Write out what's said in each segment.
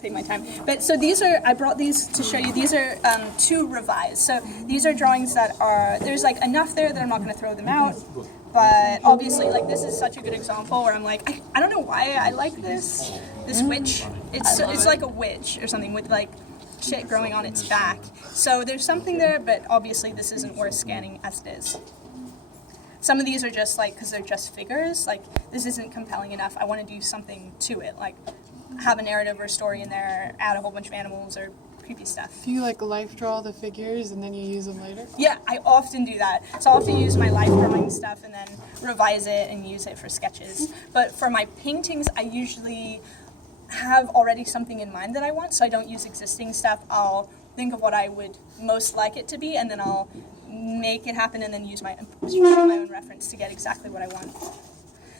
take my time. But so these are, I brought these to show you. These are two revised. So these are drawings that are, there's like enough there that I'm not going to throw them out. But obviously, like, this is such a good example where I'm like, I don't know why I like this witch. It's like a witch or something with like shit growing on its back. So there's something there, but obviously this isn't worth scanning as it is. Some of these are just like, because they're just figures, like this isn't compelling enough. I want to do something to it, like have a narrative or a story in there, add a whole bunch of animals or creepy stuff. Do you like life draw the figures and then you use them later? Yeah, I often do that. So I often use my life drawing stuff and then revise it and use it for sketches. But for my paintings, I usually have already something in mind that I want, so I don't use existing stuff. I'll think of what I would most like it to be, and then I'll make it happen and then use my own reference to get exactly what I want.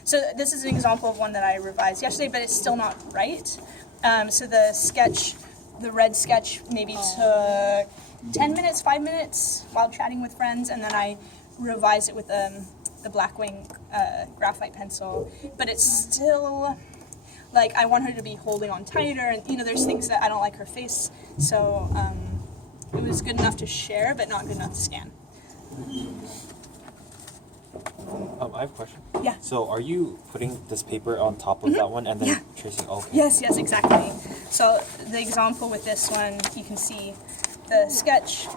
So this is an example of one that I revised yesterday, but it's still not right. So the red sketch maybe took 10 minutes, 5 minutes while chatting with friends, and then I revised it with the Blackwing graphite pencil. But it's still, like, I want her to be holding on tighter, and you know, there's things that I don't like her face, so it was good enough to share, but not good enough to scan. I have a question. Yeah. So are you putting this paper on top of that one and then tracing? Oh, okay. Yes, exactly. So the example with this one, you can see the sketch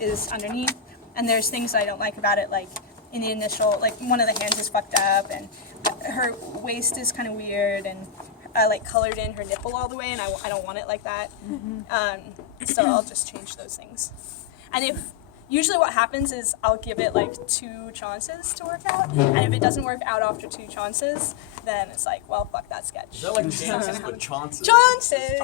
is underneath, and there's things I don't like about it, like in the initial, like one of the hands is fucked up, and her waist is kind of weird, and I like colored in her nipple all the way, and I don't want it like that. So I'll just change those things. And usually what happens is I'll give it like 2 chances to work out, and if it doesn't work out after 2 chances, then it's like, well, fuck that sketch. Is that like chances with chances? Chances!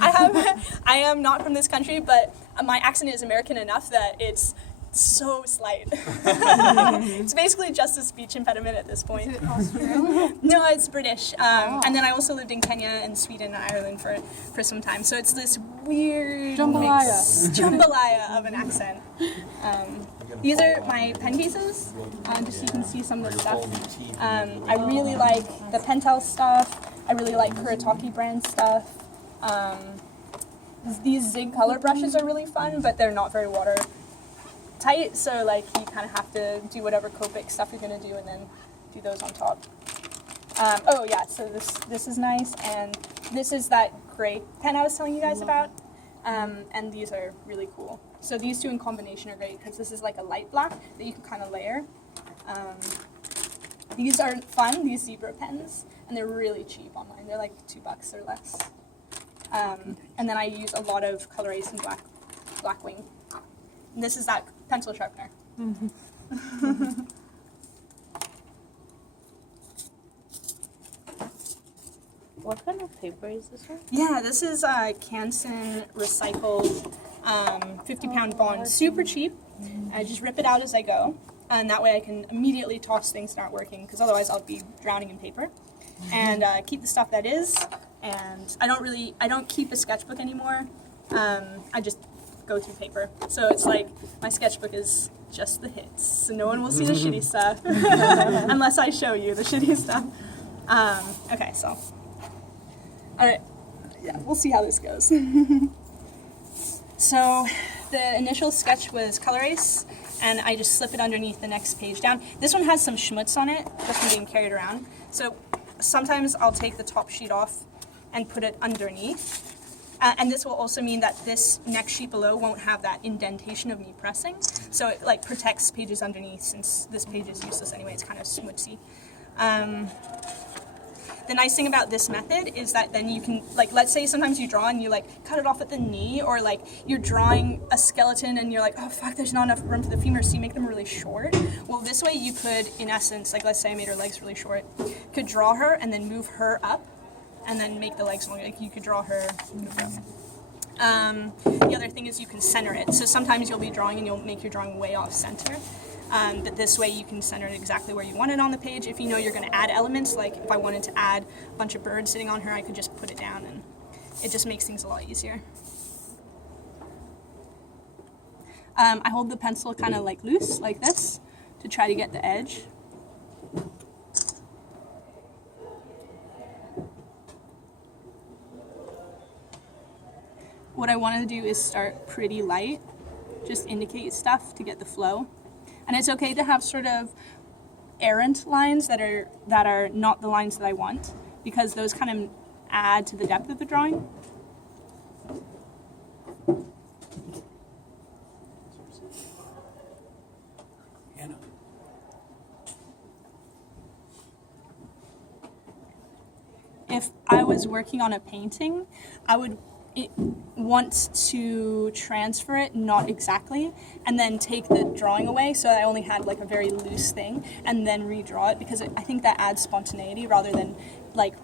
I am not from this country, but my accent is American enough that it's so slight. It's basically just a speech impediment at this point. Is it Australian? No, it's British. And then I also lived in Kenya and Sweden and Ireland for some time. So it's this weird jambalaya of an accent. These are my pen pieces, just so you can see some of the stuff. I really like the Pentel stuff. I really like Kuretake brand stuff. These Zig color brushes are really fun, but they're not very water tight, so like you kind of have to do whatever Copic stuff you're going to do and then do those on top. Oh yeah, so this is nice, and this is that gray pen I was telling you guys about, and these are really cool. So these two in combination are great because this is like a light black that you can kind of layer. These are fun, these zebra pens, and they're really cheap online. They're like $2 or less. And then I use a lot of Color Ace and Blackwing. And this is that pencil sharpener. What kind of paper is this one? Yeah, this is Canson recycled 50-pound bond. Super cheap. I just rip it out as I go, and that way I can immediately toss things that aren't working, because otherwise I'll be drowning in paper. And keep the stuff that is. And I don't keep a sketchbook anymore. I just go through paper. So it's like my sketchbook is just the hits. So no one will see the shitty stuff unless I show you the shitty stuff. Okay, so. Alright. Yeah, we'll see how this goes. So the initial sketch was Color Ace, and I just slip it underneath the next page down. This one has some schmutz on it, just from being carried around. So sometimes I'll take the top sheet off and put it underneath. And this will also mean that this next sheet below won't have that indentation of me pressing. So it like protects pages underneath, since this page is useless anyway, it's kind of smutsy. The nice thing about this method is that then you can, like, let's say sometimes you draw and you like cut it off at the knee, or like you're drawing a skeleton and you're like, oh fuck, there's not enough room for the femur, so you make them really short. Well, this way you could, in essence, like let's say I made her legs really short, could draw her and then move her up, and then make the legs longer. Like you could draw her. The other thing is you can center it. So sometimes you'll be drawing and you'll make your drawing way off center. But this way you can center it exactly where you want it on the page. If you know you're going to add elements, like if I wanted to add a bunch of birds sitting on her, I could just put it down, and it just makes things a lot easier. I hold the pencil kind of like loose, like this, to try to get the edge. what I want to do is start pretty light, just indicate stuff to get the flow. And it's okay to have sort of errant lines that are not the lines that I want, because those kind of add to the depth of the drawing. Hannah. If I was working on a painting, I would want to transfer it, not exactly, and then take the drawing away so I only had like a very loose thing, and then redraw it, because I think that adds spontaneity rather than like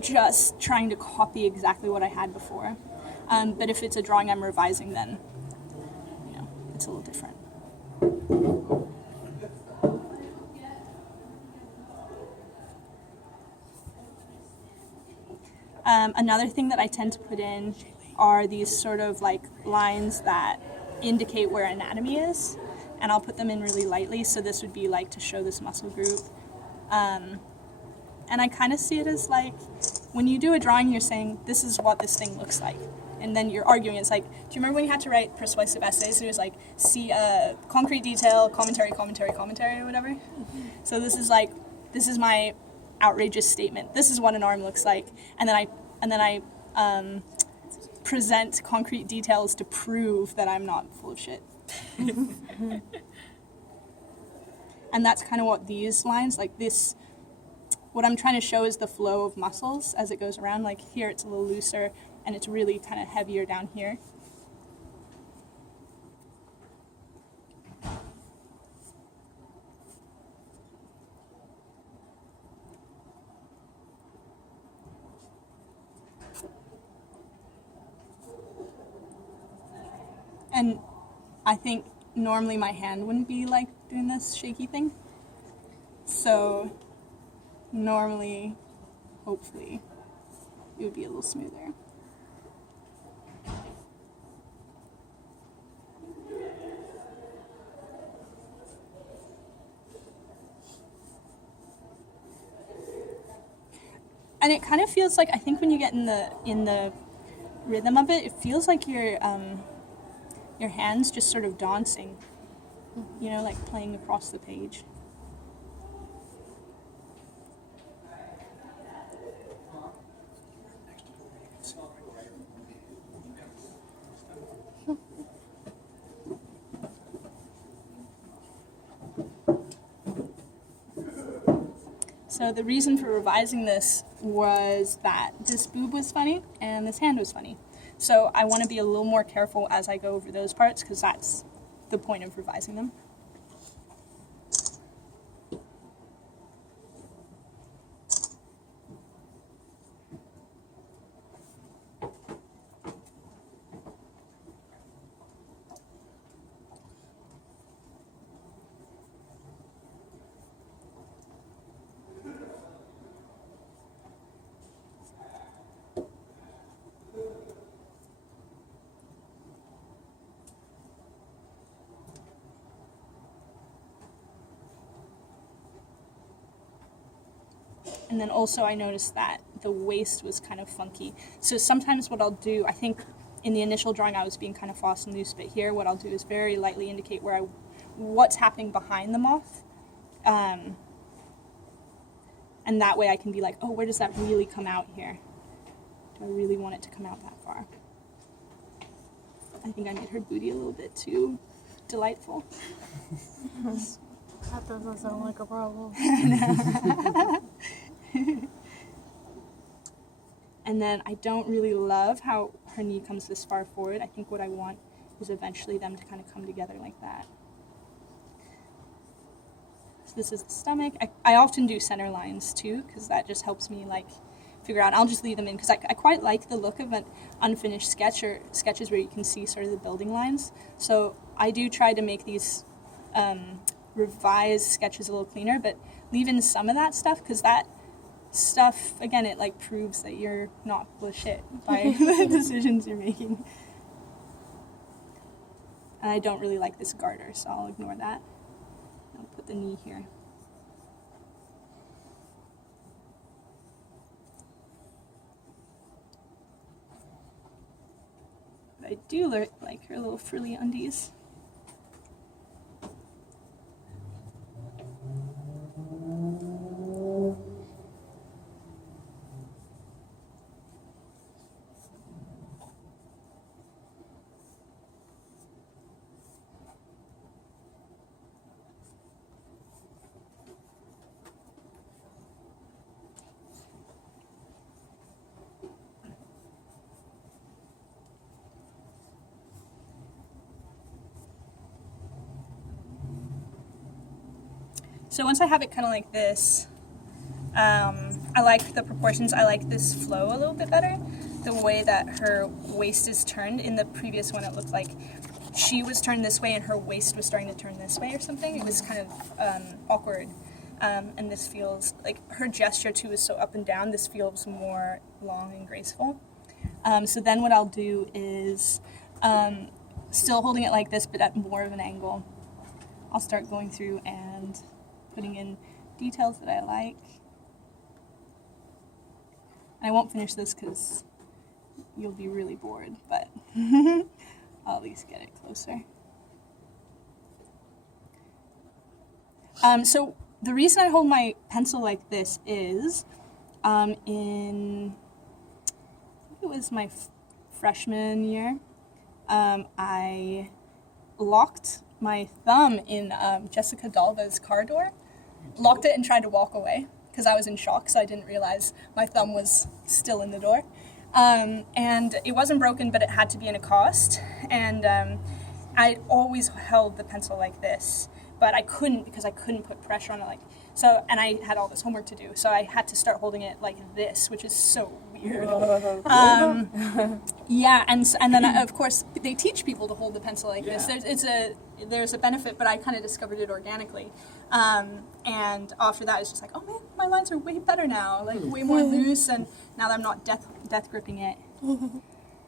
just trying to copy exactly what I had before. But if it's a drawing I'm revising, then it's a little different. Another thing that I tend to put in are these sort of like lines that indicate where anatomy is, and I'll put them in really lightly. So this would be like to show this muscle group. And I kind of see it as like when you do a drawing, you're saying this is what this thing looks like, and then you're arguing. It's like, do you remember when you had to write persuasive essays? It was like concrete detail, commentary, or whatever. Mm-hmm. So this is my outrageous statement. This is what an arm looks like, and then I present concrete details to prove that I'm not full of shit. And that's kind of what these lines, like this, what I'm trying to show is the flow of muscles as it goes around. Like here it's a little looser, and it's really kind of heavier down here. And I think normally my hand wouldn't be like doing this shaky thing. So normally, hopefully, it would be a little smoother. And it kind of feels like, I think when you get in the rhythm of it, it feels like your hands just sort of dancing, like playing across the page. So the reason for revising this was that this boob was funny and this hand was funny. So I want to be a little more careful as I go over those parts, because that's the point of revising them. And then also I noticed that the waist was kind of funky. So sometimes what I'll do, I think in the initial drawing I was being kind of fast and loose, but here what I'll do is very lightly indicate what's happening behind the moth. And that way I can be like, oh, where does that really come out here? Do I really want it to come out that far? I think I made her booty a little bit too delightful. That doesn't sound like a problem. And then I don't really love how her knee comes this far forward. I think what I want is eventually them to kind of come together like that. So this is the stomach. I often do center lines too, because that just helps me like figure out. I'll just leave them in because I quite like the look of an unfinished sketch or sketches where you can see sort of the building lines. So I do try to make these revised sketches a little cleaner, but leave in some of that stuff, because that stuff, again, it like proves that you're not full of shit by the decisions you're making. And I don't really like this garter, so I'll ignore that. I'll put the knee here. I do like her little frilly undies. So once I have it kind of like this, I like the proportions. I like this flow a little bit better. The way that her waist is turned. In the previous one, it looked like she was turned this way and her waist was starting to turn this way or something. It was kind of awkward. And this feels like her gesture too is so up and down. This feels more long and graceful. So then what I'll do is still holding it like this, but at more of an angle. I'll start going through and putting in details that I like. I won't finish this because you'll be really bored, but I'll at least get it closer. So the reason I hold my pencil like this is in, I think it was my freshman year, I locked my thumb in J.A.W.'s car door, locked it and tried to walk away because I was in shock, so I didn't realize my thumb was still in the door. And it wasn't broken, but it had to be in a cast. And I always held the pencil like this, but I couldn't because I couldn't put pressure on it. So, and I had all this homework to do, so I had to start holding it like this, which is so weird. Yeah, and then of course they teach people to hold the pencil like this. There's a benefit, but I kind of discovered it organically. And after that, it's just like, oh man, my lines are way better now, like way more loose, and now that I'm not death gripping it,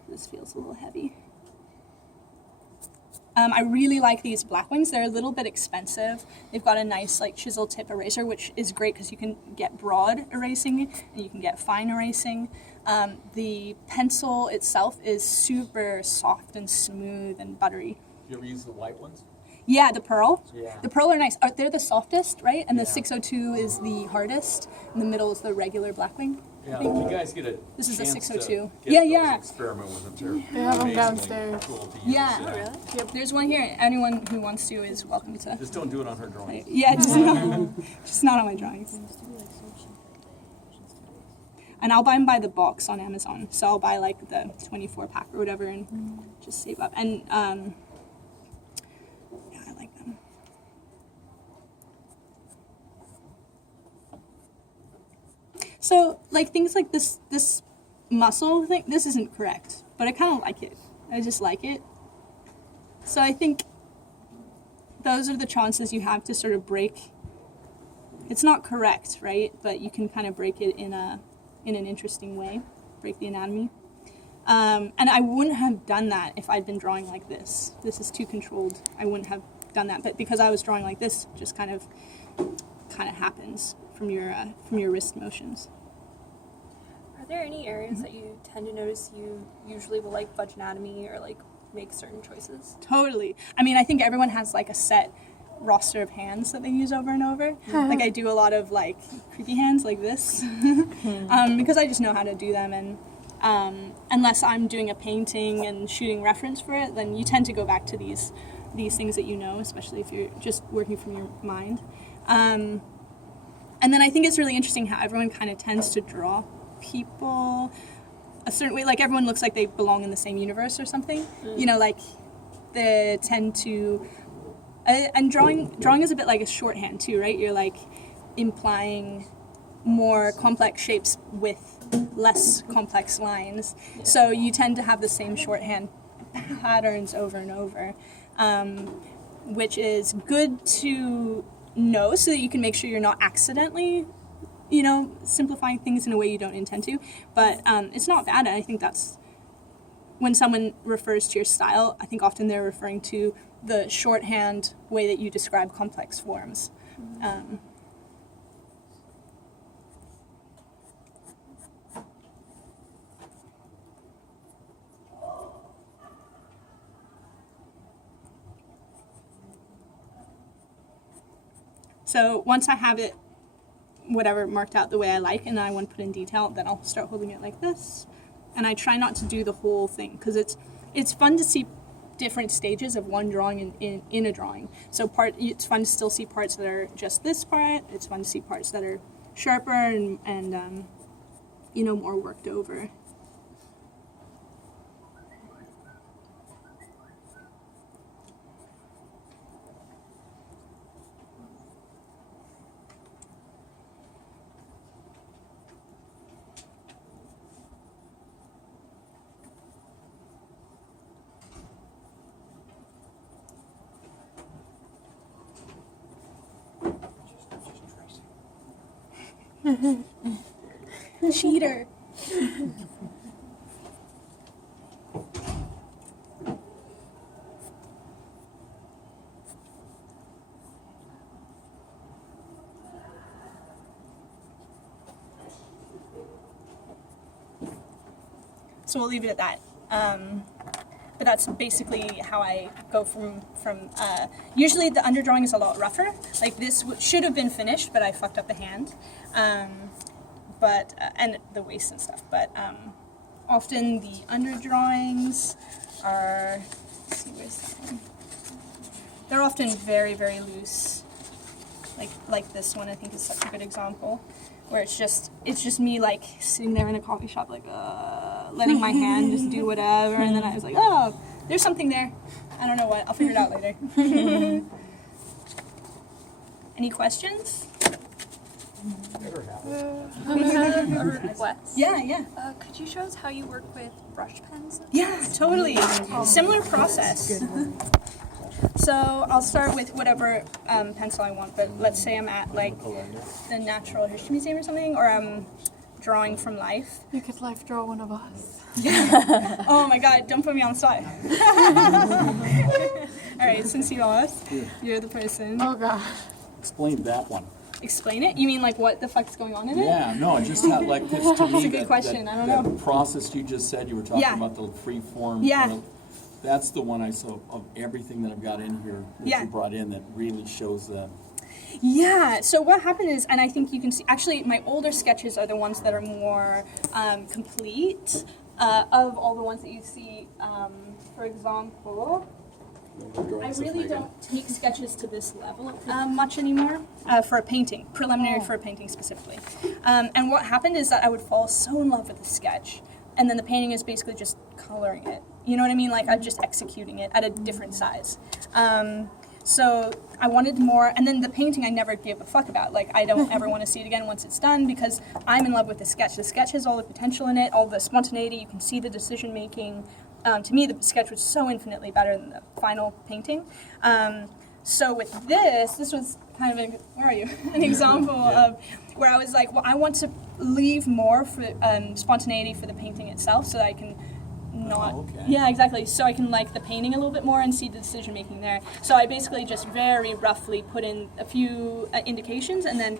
this feels a little heavy. I really like these Blackwings. They're a little bit expensive. They've got a nice like chisel tip eraser, which is great because you can get broad erasing and you can get fine erasing. The pencil itself is super soft and smooth and buttery. Do you ever use the white ones? Yeah, the pearl. Yeah. The pearl are nice. They're the softest, right? And the Yeah. 602 is the hardest. In the middle is the regular Blackwing. Yeah, if you guys get a This is the chance 602. to get Yeah, those, yeah. experiment with them. They have them Amazingly downstairs. Cool to use. Yeah. Oh, really? Yep. There's one here. Anyone who wants to is welcome to. Just don't do it on her drawing. Yeah, just not on my drawings. And I'll buy them by the box on Amazon. So I'll buy like the 24 pack or whatever and just save up. And yeah, I like them. So like things like this muscle thing, this isn't correct, but I kind of like it. I just like it. So I think those are the chances you have to sort of break. It's not correct, right? But you can kind of break it in an interesting way, break the anatomy. And I wouldn't have done that if I'd been drawing like this. This is too controlled. I wouldn't have done that. But because I was drawing like this, it just kind of happens from your wrist motions. Are there any areas that you tend to notice you usually will like fudge anatomy or like make certain choices? Totally. I mean, I think everyone has like a set roster of hands that they use over and over. Like I do a lot of like creepy hands like this because I just know how to do them, and unless I'm doing a painting and shooting reference for it, then you tend to go back to these things that you know, especially if you're just working from your mind. And then I think it's really interesting how everyone kind of tends to draw people a certain way. Like everyone looks like they belong in the same universe or something. You know, like they tend to. And drawing is a bit like a shorthand too, right? You're like implying more complex shapes with less complex lines. Yeah. So you tend to have the same shorthand patterns over and over, which is good to know so that you can make sure you're not accidentally, simplifying things in a way you don't intend to. But it's not bad, and I think that's when someone refers to your style, I think often they're referring to the shorthand way that you describe complex forms. So once I have it, whatever, marked out the way I like, and I want to put in detail, then I'll start holding it like this. And I try not to do the whole thing, because it's fun to see different stages of one drawing in a drawing. So it's fun to still see parts that are just this part. It's fun to see parts that are sharper and you know, more worked over. Cheater. So we'll leave it at that. But that's basically how I go from usually the underdrawing is a lot rougher. Like this should have been finished, but I fucked up the hand. And the waist and stuff. But often the underdrawings are, let's see, where's that one? They're often very, very loose. Like this one, I think is such a good example, where it's just me like sitting there in a coffee shop, like letting my hand just do whatever, and then I was like, oh, there's something there. I don't know what. I'll figure it out later. Any questions? Never happened. A request. Yeah. Could you show us how you work with brush pens? Yeah, totally. Similar process. So I'll start with whatever pencil I want, but let's say I'm at like the Natural History Museum or something, or I'm drawing from life. You could life draw one of us. Oh my god, don't put me on the spot. Alright, since you asked, you're the person. Oh gosh. Explain that one. Explain it? You mean like what the fuck's going on in it? Yeah, no, just how, like, it's to me, a good question, I don't know. that process you just said, you were talking Yeah. about the free form. Yeah. kind of, that's the one I saw of everything that I've got in here that Yeah. you brought in that really shows that. Yeah, so what happened is, and I think you can see, actually my older sketches are the ones that are more complete of all the ones that you see. For example, I really don't take sketches to this level much anymore for a painting, preliminary for a painting specifically. And what happened is that I would fall so in love with the sketch, and then the painting is basically just coloring it. You know what I mean? Like I'm just executing it at a different size. So I wanted more, and then the painting I never give a fuck about. Like I don't ever want to see it again once it's done because I'm in love with the sketch. The sketch has all the potential in it, all the spontaneity. You can see the decision making. To me, the sketch was so infinitely better than the final painting. So with this was kind of where are you? An example of where I was like, well, I want to leave more for spontaneity for the painting itself, so that I can not. Oh, okay. Yeah, exactly. So I can like the painting a little bit more and see the decision making there. So I basically just very roughly put in a few indications, and then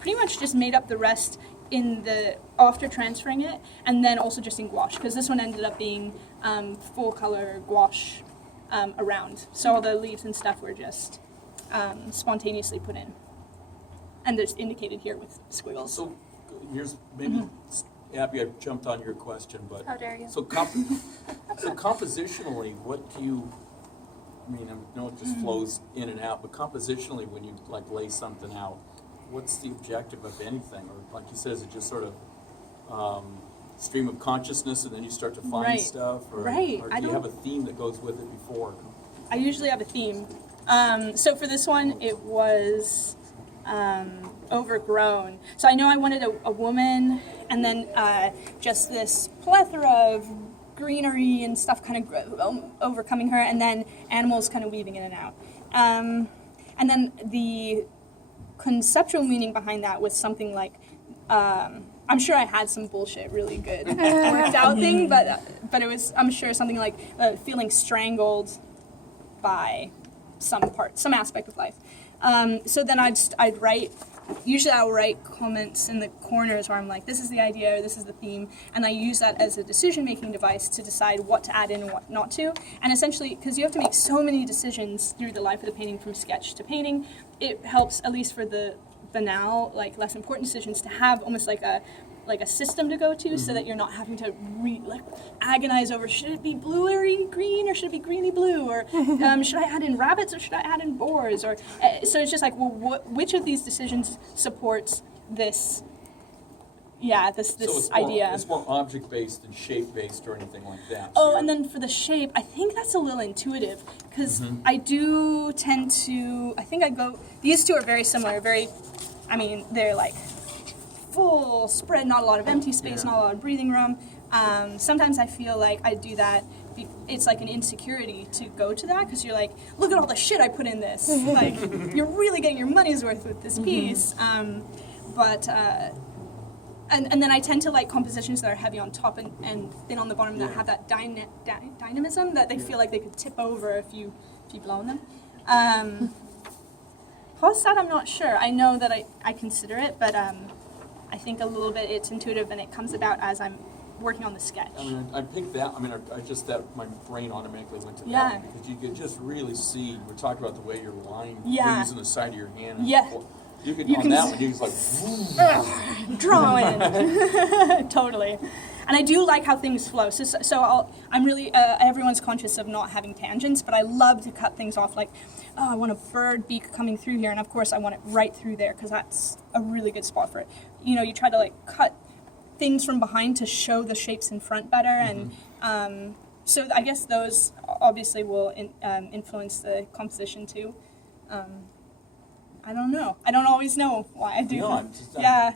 pretty much just made up the rest in the after transferring it, and then also just in gouache, because this one ended up being full color gouache around. So all the leaves and stuff were just spontaneously put in, and there's indicated here with squiggles. So here's maybe, Abby, I jumped on your question, but. How dare you? So compositionally, what do you, I mean, I know it just flows in and out, but compositionally, when you like lay something out, what's the objective of anything? Or like you said, is it just sort of stream of consciousness and then you start to find Right. stuff? Or, Right. or I do you don't- have a theme that goes with it before? I usually have a theme. So for this one, it was overgrown. So I know I wanted a woman, and then just this plethora of greenery and stuff kind of overcoming her, and then animals kind of weaving in and out. And then the conceptual meaning behind that was something like, I'm sure I had some bullshit really good worked out thing, but it was, I'm sure, something like feeling strangled by some aspect of life. So then I'd write usually I'll write comments in the corners where I'm like, this is the idea, or this is the theme, and I use that as a decision-making device to decide what to add in and what not to. And essentially, because you have to make so many decisions through the life of the painting from sketch to painting, it helps, at least for the banal, like less important decisions, to have almost like a system to go to, so that you're not having to agonize over, should it be bluery green or should it be greeny blue, or should I add in rabbits or should I add in boars, or so it's just like, well, which of these decisions supports this? Yeah, this So it's idea. It's more object-based than shape-based or anything like that. Oh, and then for the shape, I think that's a little intuitive, because I do tend to, these two are very similar, they're like full spread, not a lot of empty space, not a lot of breathing room. Sometimes I feel like I do that, it's like an insecurity to go to that, because you're like, look at all the shit I put in this. Like, you're really getting your money's worth with this piece. And then I tend to like compositions that are heavy on top and thin on the bottom, that have that dynamism that they feel like they could tip over if you blow on them. Post that, I'm not sure. I know that I consider it, but I think a little bit it's intuitive, and it comes about as I'm working on the sketch. I mean, I picked that. I mean, my brain automatically went to that Yeah. one, because you could just really see. We're talking about the way your line Yeah. moves on the side of your hand. And Yeah. You could You on can that s- one. You was like, Drawing. Totally. And I do like how things flow. So I'm really, everyone's conscious of not having tangents, but I love to cut things off, like, oh, I want a bird beak coming through here, and of course I want it right through there, because that's a really good spot for it. You know, you try to like cut things from behind to show the shapes in front better, and so I guess those obviously will influence the composition too. I don't know. I don't always know why I do No, that. I'm just- Yeah.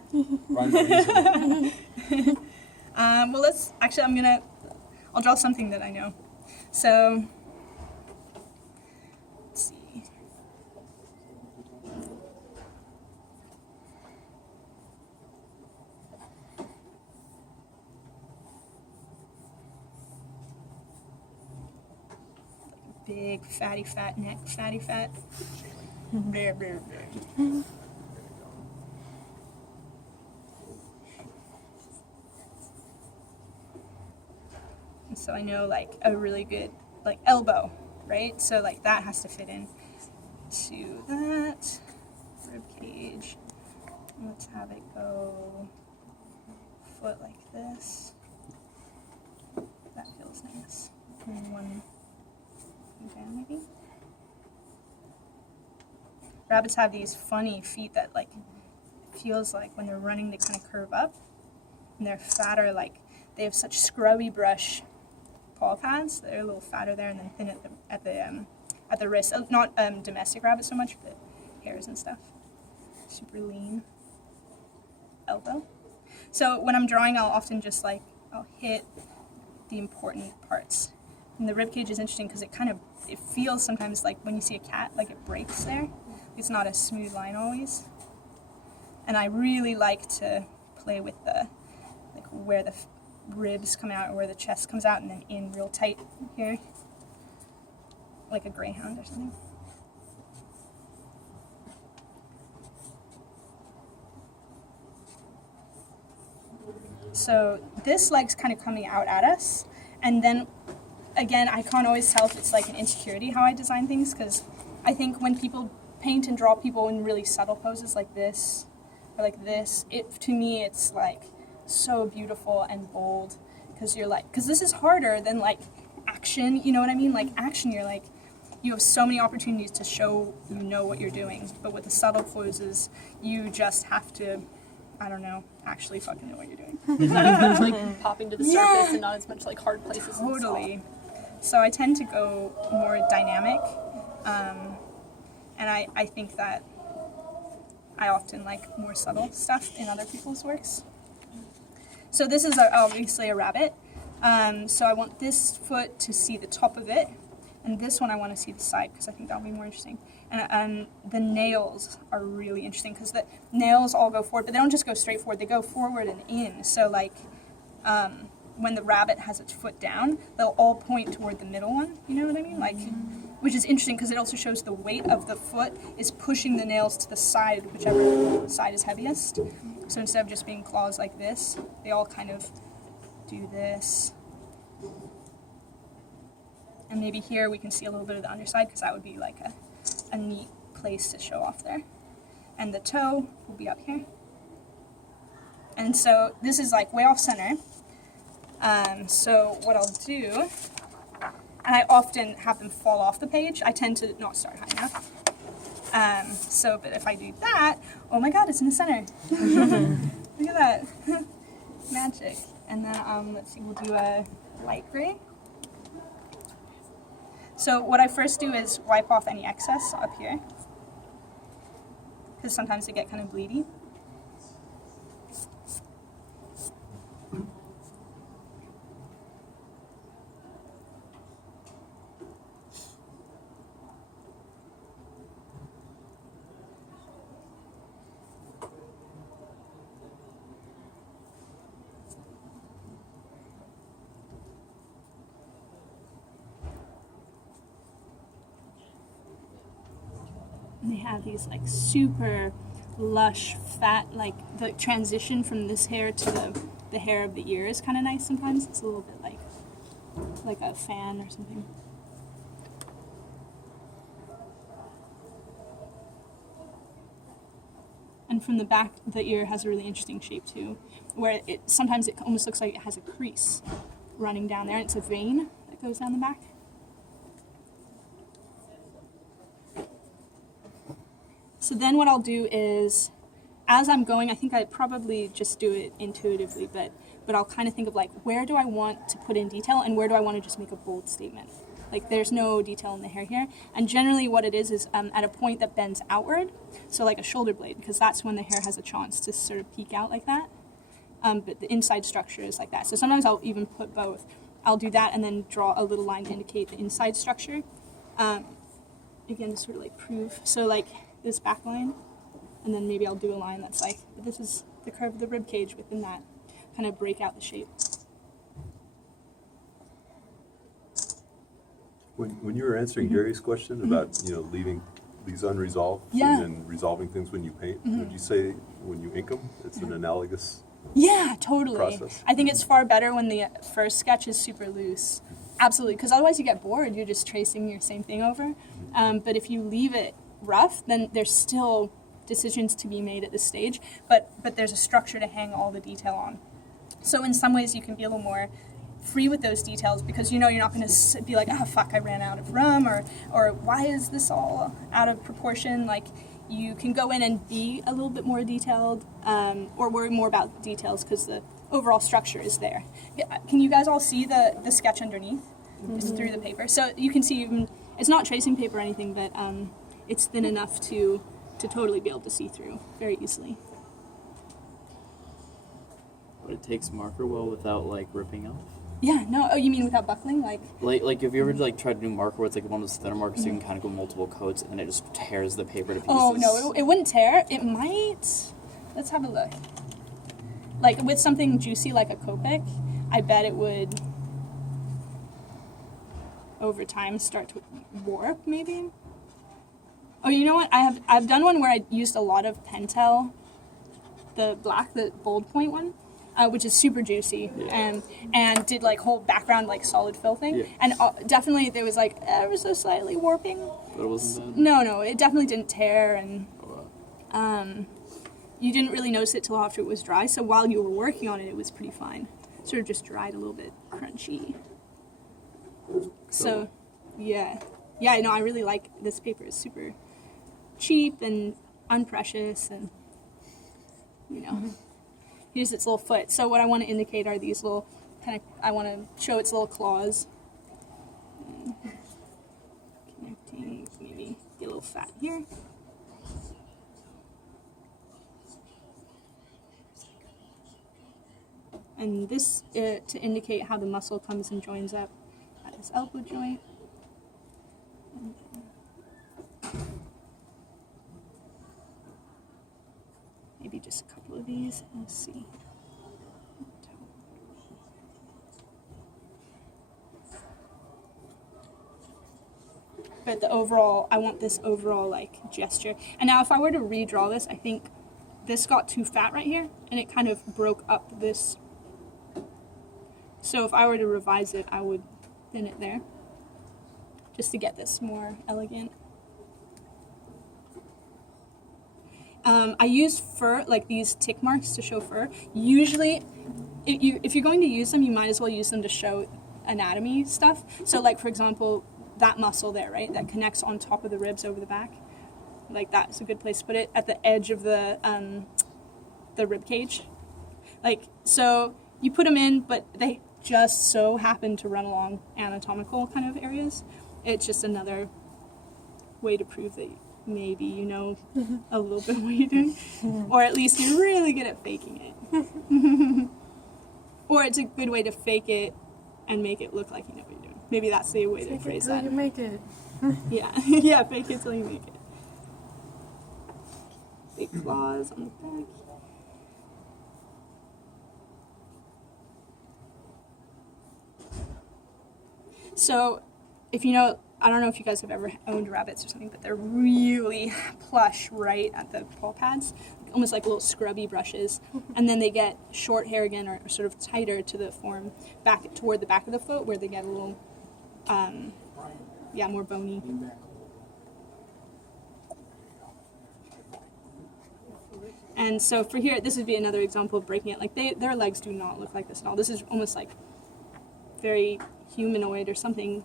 right, reason. Well, I'll draw something that I know. So, let's see. Big, fatty, fat neck, fatty, fat. Blah, blah, blah. And so I know like a really good like elbow, right? So like that has to fit in to that rib cage. Let's have it go foot like this. That feels nice. And one down maybe. Rabbits have these funny feet that like feels like when they're running they kind of curve up, and they're fatter, like they have such scrubby brush paw pads. They're a little fatter there and then thin at the wrist. Not domestic rabbits so much, but hares and stuff. Super lean elbow. So when I'm drawing, I'll often just like I'll hit the important parts. And the rib cage is interesting because it feels sometimes like when you see a cat, like it breaks there. It's not a smooth line always. And I really like to play with the like where the ribs come out or where the chest comes out, and then in real tight here, like a greyhound or something. So this leg's kind of coming out at us, and then again, I can't always tell if it's like an insecurity how I design things, because I think when people paint and draw people in really subtle poses like this or like this, to me it's like so beautiful and bold, because this is harder than like action, you know what I mean? Like action, you're like, you have so many opportunities to show you know what you're doing, but with the subtle poses, you just have to, I don't know, actually fucking know what you're doing. It's not as much like popping to the surface and not as much like hard places. Totally. So I tend to go more dynamic, and I think that I often like more subtle stuff in other people's works. So this is obviously a rabbit. So I want this foot to see the top of it, and this one I want to see the side because I think that'll be more interesting. And the nails are really interesting because the nails all go forward, but they don't just go straight forward, they go forward and in. So like when the rabbit has its foot down, they'll all point toward the middle one, you know what I mean? Like which is interesting because it also shows the weight of the foot is pushing the nails to the side, whichever side is heaviest. So instead of just being claws like this, they all kind of do this. And maybe here we can see a little bit of the underside because that would be like a neat place to show off there. And the toe will be up here. And so this is like way off center. So what I'll do, and I often have them fall off the page. I tend to not start high enough. But if I do that, oh my god, it's in the center. Look at that. Magic. And then let's see, we'll do a light gray. So what I first do is wipe off any excess up here, because sometimes they get kind of bleedy. And they have these like super lush, fat, like the transition from this hair to the hair of the ear is kind of nice sometimes. It's a little bit like a fan or something. And from the back, the ear has a really interesting shape too, where sometimes it almost looks like it has a crease running down there, and it's a vein that goes down the back. So then what I'll do is, as I'm going, I think I probably just do it intuitively, but I'll kind of think of like, where do I want to put in detail and where do I want to just make a bold statement? Like there's no detail in the hair here. And generally what it is at a point that bends outward, so like a shoulder blade, because that's when the hair has a chance to sort of peek out like that. But the inside structure is like that. So sometimes I'll even put both. I'll do that and then draw a little line to indicate the inside structure. Again, to sort of like prove. So like, this back line, and then maybe I'll do a line that's like, this is the curve of the rib cage within that, kind of break out the shape. When you were answering Gary's question about, leaving these unresolved Yeah. and then resolving things when you paint, would you say when you ink them, it's an analogous Yeah, totally. process? I think it's far better when the first sketch is super loose. Absolutely, because otherwise you get bored, you're just tracing your same thing over. But if you leave it rough, then there's still decisions to be made at this stage, but there's a structure to hang all the detail on. So in some ways you can be a little more free with those details because you're not going to be like, oh fuck, I ran out of room, or why is this all out of proportion? Like, you can go in and be a little bit more detailed, or worry more about details because the overall structure is there. Can you guys all see the sketch underneath? Just through the paper? So you can see even, it's not tracing paper or anything, but it's thin enough to totally be able to see through very easily. But it takes marker well without like ripping off. Yeah, no, oh, you mean without buckling? Like if you ever like tried to do marker where it's like one of those thinner markers, you can kind of go multiple coats and then it just tears the paper to pieces. Oh, no, it wouldn't tear. It might. Let's have a look. Like with something juicy like a Copic, I bet it would, over time, start to warp, maybe? Oh, you know what? I've done one where I used a lot of Pentel, the black, the bold point one, which is super juicy, and did like whole background like solid fill thing, Yeah. and definitely there was like ever so slightly warping. But it wasn't bad. No, it definitely didn't tear, and Oh, wow. you didn't really notice it till after it was dry. So while you were working on it, it was pretty fine. Sort of just dried a little bit crunchy. So, yeah, no, I really like this paper. It's super cheap and unprecious, and here's its little foot. So what I want to indicate are these little I want to show its little claws. Connecting, maybe get a little fat here. And this to indicate how the muscle comes and joins up at this elbow joint. Maybe just a couple of these. Let's see. but the overall, I want this overall like gesture. And now if I were to redraw this, I think this got too fat right here, and it kind of broke up this. So if I were to revise it, I would thin it there, just to get this more elegant. I used fur, like these tick marks to show fur. Usually, if you're going to use them, you might as well use them to show anatomy stuff. So like, for example, that muscle there, right, that connects on top of the ribs over the back. Like that's a good place to put it, at the edge of the rib cage. Like, so you put them in, but they just so happen to run along anatomical kind of areas. It's just another way to prove that maybe you know a little bit what you're doing, or at least you're really good at faking it. Or it's a good way to fake it and make it look like you know what you're doing. Maybe that's the way to Fake it phrase till that. you make it. Yeah, yeah, fake it till you make it. Big claws on the back. So, if you know, I don't know if you guys have ever owned rabbits or something, but they're really plush right at the paw pads, almost like little scrubby brushes. And then they get short hair again, or sort of tighter to the form, back toward the back of the foot, where they get a little, yeah, more bony. And so for here, this would be another example of breaking it. Like their legs do not look like this at all. This is almost like very humanoid or something.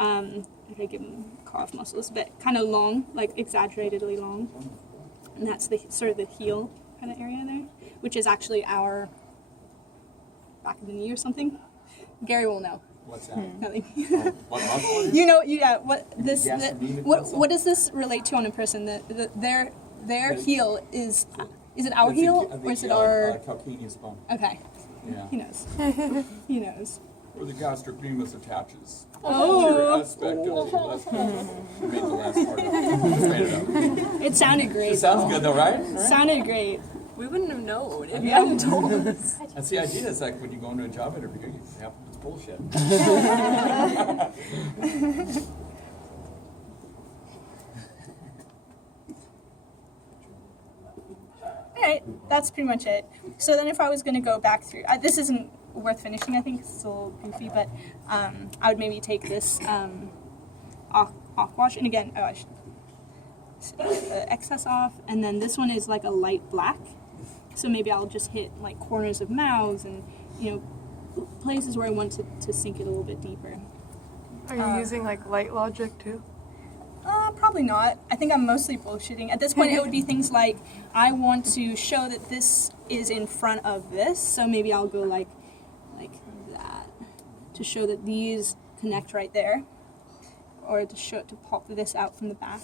If I give them calf muscles, but kind of long, like exaggeratedly long. And that's the sort of the heel kind of area there, which is actually our back of the knee or something. Gary will know. What's that? Nothing. What muscle? You know, yeah. What this? Gastrocnemic What muscle? what does this relate to on a person? Their heel is it our It's heel the or is it our? calcaneus bone. Okay, Yeah. he knows. He knows. Where the gastrocnemius attaches. Oh. Aspect of the left You made the last part of it. Made it up. It sounded great. It sounds good though, right? Sounded great. We wouldn't have known if you Yeah. hadn't told us. That's the idea. It's like when you go into a job interview, you have it's bullshit. Alright, that's pretty much it. So then if I was going to go back through, this isn't worth finishing, I think, it's a little goofy, but I would maybe take this wash, and again, I should get the excess off, and then this one is like a light black, so maybe I'll just hit like corners of mouths and, you know, places where I want to sink it a little bit deeper. Are you using like light logic too? Probably not. I think I'm mostly bullshitting. At this point, it would be things like, I want to show that this is in front of this, so maybe I'll go like that, to show that these connect right there, or to pop this out from the back.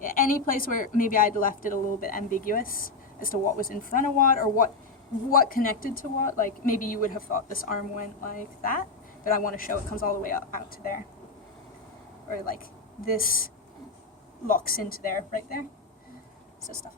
Yeah, any place where maybe I'd left it a little bit ambiguous as to what was in front of what, or what connected to what. Like, maybe you would have thought this arm went like that, but I want to show it comes all the way out to there. Or like this locks into there, right there. So stuff like that.